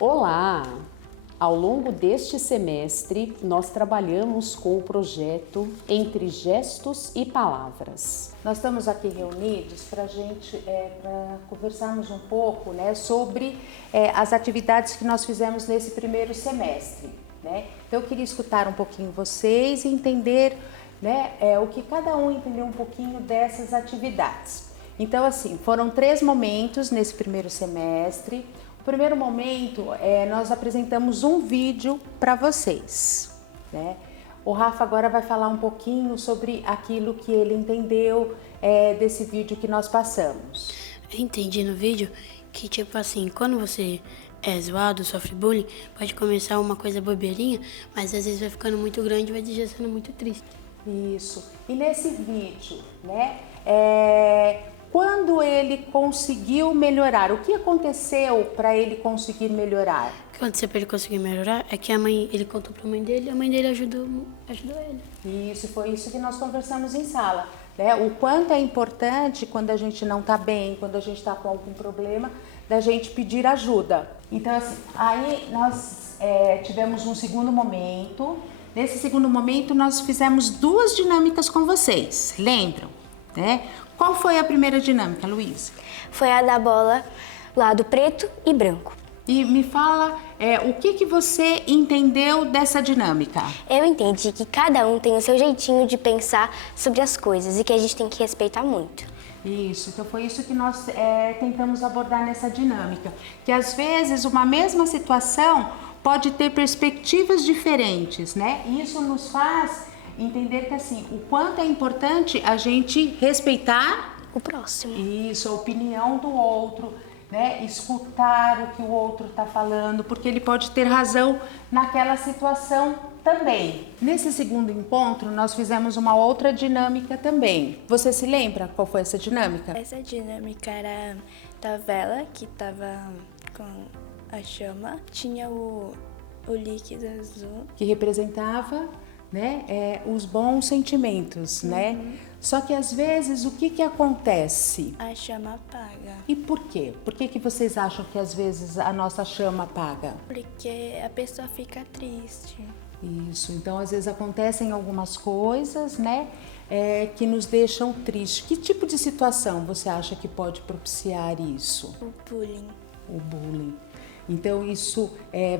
Olá! Ao longo deste semestre, nós trabalhamos com o projeto Entre Gestos e Palavras. Nós estamos aqui reunidos para conversarmos um pouco, né, sobre as atividades que nós fizemos nesse primeiro semestre, né? Então eu queria escutar um pouquinho vocês e entender, né, o que cada um entendeu um pouquinho dessas atividades. Então, assim, foram 3 momentos nesse primeiro semestre. O primeiro momento, nós apresentamos um vídeo para vocês, né? O Rafa agora vai falar um pouquinho sobre aquilo que ele entendeu desse vídeo que nós passamos. Eu entendi no vídeo que, tipo assim, quando você é zoado, sofre bullying, pode começar uma coisa bobeirinha, mas às vezes vai ficando muito grande e vai te sendo muito triste. Isso. E nesse vídeo, né, quando ele conseguiu melhorar, o que aconteceu para ele conseguir melhorar? O que aconteceu para ele conseguir melhorar é que ele contou para a mãe dele e a mãe dele ajudou ele. Isso, foi isso que nós conversamos em sala, né? O quanto é importante quando a gente não está bem, quando a gente está com algum problema, da gente pedir ajuda. Então, assim, aí nós tivemos um segundo momento. Nesse segundo momento, nós fizemos 2 dinâmicas com vocês, lembram? Né? Qual foi a primeira dinâmica, Luiz? Foi a da bola, lado preto e branco. E me fala o que você entendeu dessa dinâmica? Eu entendi que cada um tem o seu jeitinho de pensar sobre as coisas e que a gente tem que respeitar muito. Isso, então foi isso que nós tentamos abordar nessa dinâmica. Que às vezes uma mesma situação pode ter perspectivas diferentes, né? E isso nos faz entender que, assim, o quanto é importante a gente respeitar o próximo. Isso, a opinião do outro, né? Escutar o que o outro está falando, porque ele pode ter razão naquela situação também. Nesse segundo encontro, nós fizemos uma outra dinâmica também. Você se lembra qual foi essa dinâmica? Essa dinâmica era da vela, que estava com a chama, tinha o líquido azul, que representava, né, os bons sentimentos, né? Só que às vezes o que acontece? a chama apaga. E por quê? Por que vocês acham que às vezes a nossa chama apaga? Porque a pessoa fica triste. Isso, então às vezes acontecem algumas coisas, né, que nos deixam tristes. Que tipo de situação você acha que pode propiciar isso? O bullying. O bullying. Então isso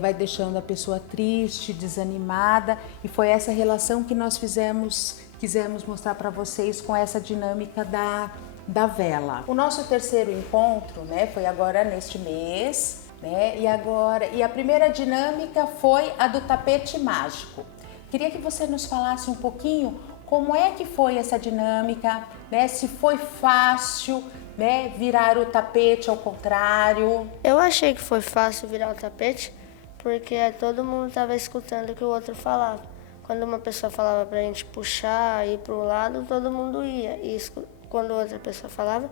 vai deixando a pessoa triste, desanimada, e foi essa relação que nós quisemos mostrar para vocês com essa dinâmica da vela. O nosso terceiro encontro, né, foi agora neste mês, né, e a primeira dinâmica foi a do tapete mágico. Queria que você nos falasse um pouquinho como é que foi essa dinâmica, né, se foi fácil, né, virar o tapete ao contrário. Eu achei que foi fácil virar o tapete porque todo mundo estava escutando o que o outro falava. Quando uma pessoa falava para a gente puxar, ir para um lado, todo mundo ia. E quando outra pessoa falava,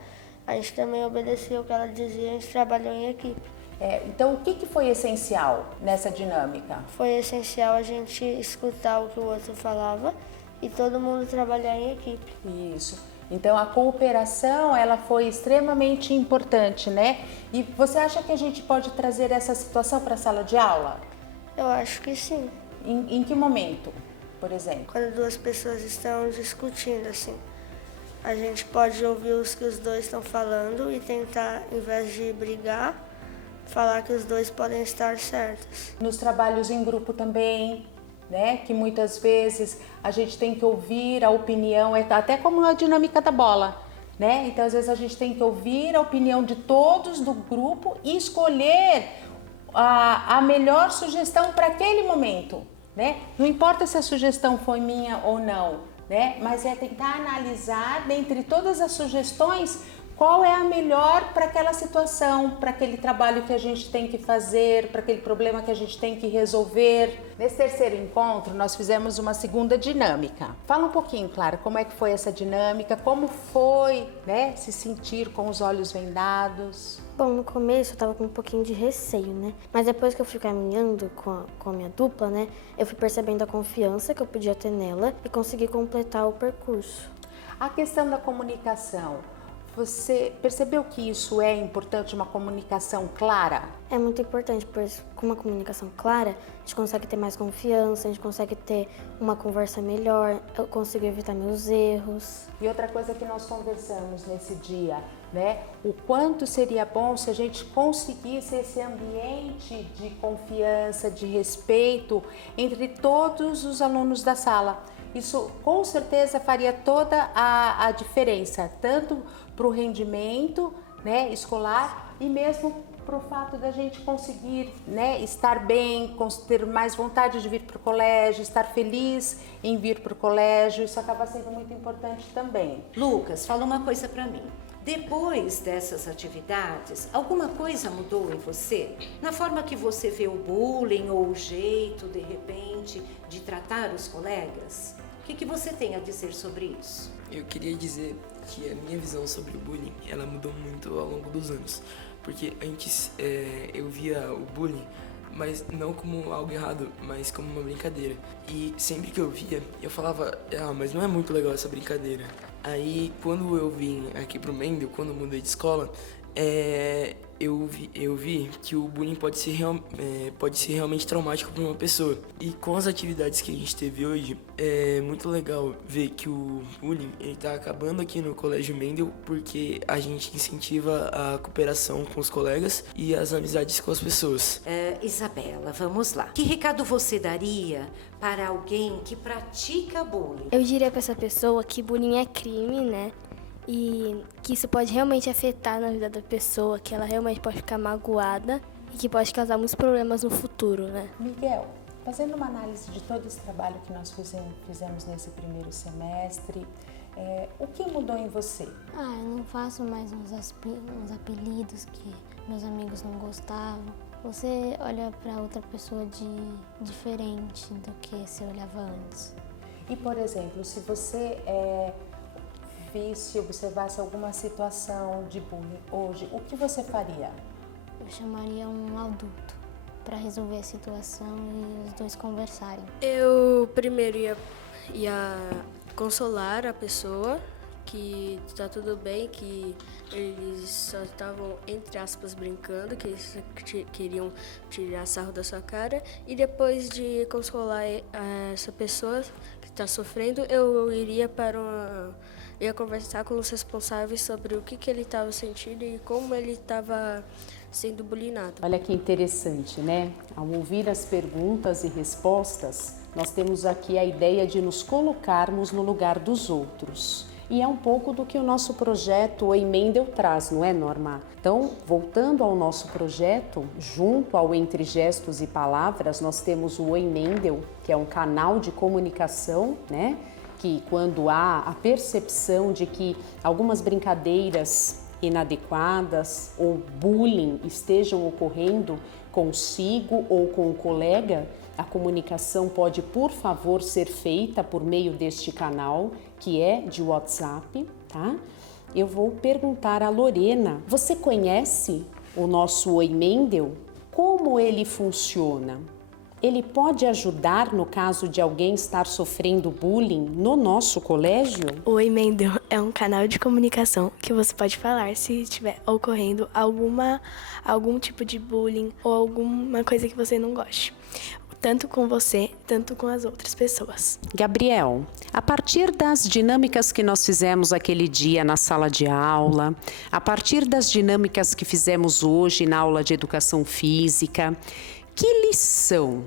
a gente também obedecia o que ela dizia, a gente trabalhou em equipe. Então, o que foi essencial nessa dinâmica? Foi essencial a gente escutar o que o outro falava e todo mundo trabalhar em equipe. Isso. Então a cooperação, ela foi extremamente importante, né? E você acha que a gente pode trazer essa situação para a sala de aula? Eu acho que sim. Em que momento, por exemplo? Quando 2 pessoas estão discutindo, assim, a gente pode ouvir os que os 2 estão falando e tentar, em vez de brigar, falar que os 2 podem estar certos. Nos trabalhos em grupo também, né, que muitas vezes a gente tem que ouvir a opinião, até como a dinâmica da bola, né? Então às vezes a gente tem que ouvir a opinião de todos do grupo e escolher a melhor sugestão para aquele momento, né? Não importa se a sugestão foi minha ou não, né? Mas é tentar analisar dentre todas as sugestões qual é a melhor para aquela situação, para aquele trabalho que a gente tem que fazer, para aquele problema que a gente tem que resolver. Nesse terceiro encontro, nós fizemos uma segunda dinâmica. Fala um pouquinho, Clara, como é que foi essa dinâmica, como foi, né, se sentir com os olhos vendados? Bom, no começo eu tava com um pouquinho de receio, né? Mas depois que eu fui caminhando com a minha dupla, né, eu fui percebendo a confiança que eu podia ter nela e consegui completar o percurso. A questão da comunicação Você percebeu que isso é importante, uma comunicação clara? É muito importante, pois com uma comunicação clara, a gente consegue ter mais confiança, a gente consegue ter uma conversa melhor, eu consigo evitar meus erros. E outra coisa que nós conversamos nesse dia, né? O quanto seria bom se a gente conseguisse esse ambiente de confiança, de respeito entre todos os alunos da sala. Isso com certeza faria toda a diferença, tanto para o rendimento, né, escolar e mesmo para o fato da gente conseguir, né, estar bem, ter mais vontade de vir para o colégio, estar feliz em vir para o colégio. Isso acaba sendo muito importante também. Lucas, fala uma coisa para mim. Depois dessas atividades, alguma coisa mudou em você? Na forma que você vê o bullying ou o jeito, de repente, de tratar os colegas? O que você tem a dizer sobre isso? Eu queria dizer que a minha visão sobre o bullying, ela mudou muito ao longo dos anos. Porque antes eu via o bullying, mas não como algo errado, mas como uma brincadeira. E sempre que eu via, eu falava, mas não é muito legal essa brincadeira. Aí, quando eu vim aqui pro Mendel, quando eu mudei de escola, eu vi que o bullying pode ser realmente traumático para uma pessoa. E com as atividades que a gente teve hoje, é muito legal ver que o bullying está acabando aqui no Colégio Mendel, porque a gente incentiva a cooperação com os colegas e as amizades com as pessoas. Isabela, vamos lá. Que recado você daria para alguém que pratica bullying? Eu diria para essa pessoa que bullying é crime, né? E que isso pode realmente afetar na vida da pessoa, que ela realmente pode ficar magoada e que pode causar muitos problemas no futuro, né? Miguel, fazendo uma análise de todo esse trabalho que nós fizemos nesse primeiro semestre, o que mudou em você? Eu não faço mais uns apelidos que meus amigos não gostavam. Você olha para outra pessoa diferente do que você olhava antes. E, por exemplo, se você observasse alguma situação de bullying hoje, o que você faria? Eu chamaria um adulto para resolver a situação e os dois conversarem. Eu primeiro ia consolar a pessoa, que tá tudo bem, que eles só estavam, entre aspas, brincando, que eles queriam tirar sarro da sua cara. E depois de consolar essa pessoa que está sofrendo, eu ia conversar com os responsáveis sobre o que ele estava sentindo e como ele estava sendo bullyingado. Olha que interessante, né? Ao ouvir as perguntas e respostas, nós temos aqui a ideia de nos colocarmos no lugar dos outros. E é um pouco do que o nosso projeto Oi Mendel traz, não é, Norma? Então, voltando ao nosso projeto, junto ao Entre Gestos e Palavras, nós temos o Oi Mendel, que é um canal de comunicação, né? Que quando há a percepção de que algumas brincadeiras inadequadas ou bullying estejam ocorrendo consigo ou com o colega, a comunicação pode, por favor, ser feita por meio deste canal, que é de WhatsApp, tá? Eu vou perguntar à Lorena, você conhece o nosso Oi Mendel? Como ele funciona? Ele pode ajudar no caso de alguém estar sofrendo bullying no nosso colégio? O Oi Mendel é um canal de comunicação que você pode falar se estiver ocorrendo algum tipo de bullying ou alguma coisa que você não goste. Tanto com você, tanto com as outras pessoas. Gabriel, a partir das dinâmicas que nós fizemos aquele dia na sala de aula, a partir das dinâmicas que fizemos hoje na aula de educação física, que lição,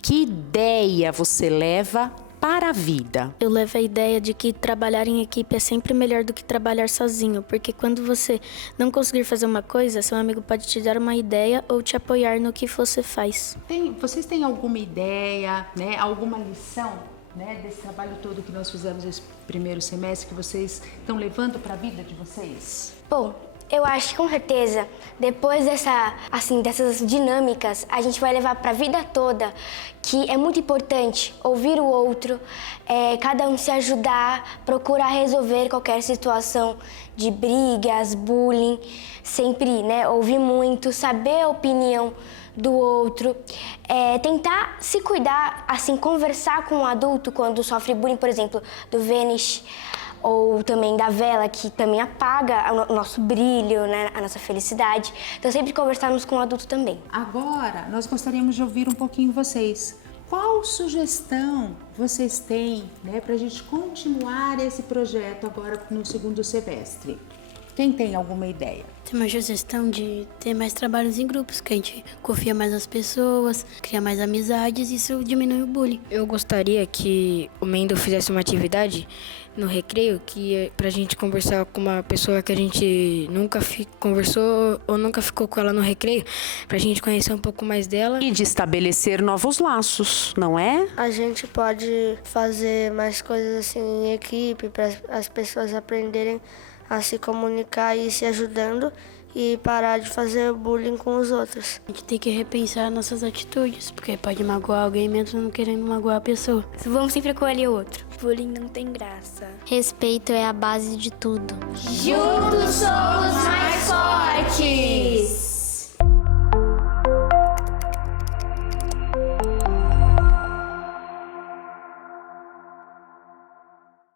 que ideia você leva para a vida? Eu levo a ideia de que trabalhar em equipe é sempre melhor do que trabalhar sozinho, porque quando você não conseguir fazer uma coisa, seu amigo pode te dar uma ideia ou te apoiar no que você faz. Vocês têm alguma ideia, né, alguma lição, né, desse trabalho todo que nós fizemos esse primeiro semestre que vocês estão levando para a vida de vocês? Bom, eu acho que com certeza, depois dessas dinâmicas, a gente vai levar para a vida toda que é muito importante ouvir o outro, cada um se ajudar, procurar resolver qualquer situação de brigas, bullying, sempre, né, ouvir muito, saber a opinião do outro, tentar se cuidar, assim, conversar com um adulto quando sofre bullying, por exemplo, do Vênice. ou também da vela, que também apaga o nosso brilho, né, a nossa felicidade. Então, sempre conversarmos com o adulto também. Agora, nós gostaríamos de ouvir um pouquinho vocês. Qual sugestão vocês têm, né, para a gente continuar esse projeto agora no segundo semestre? Quem tem alguma ideia? Tem uma sugestão de ter mais trabalhos em grupos, que a gente confia mais nas pessoas, cria mais amizades e isso diminui o bullying. Eu gostaria que o Mendel fizesse uma atividade no recreio, que é pra gente conversar com uma pessoa que a gente nunca conversou ou nunca ficou com ela no recreio, pra gente conhecer um pouco mais dela. E de estabelecer novos laços, não é? A gente pode fazer mais coisas assim em equipe, para as pessoas aprenderem a se comunicar e ir se ajudando e parar de fazer bullying com os outros. A gente tem que repensar nossas atitudes, porque pode magoar alguém mesmo não querendo magoar a pessoa. Vamos sempre acolher o outro. Bullying não tem graça. Respeito é a base de tudo. Juntos somos mais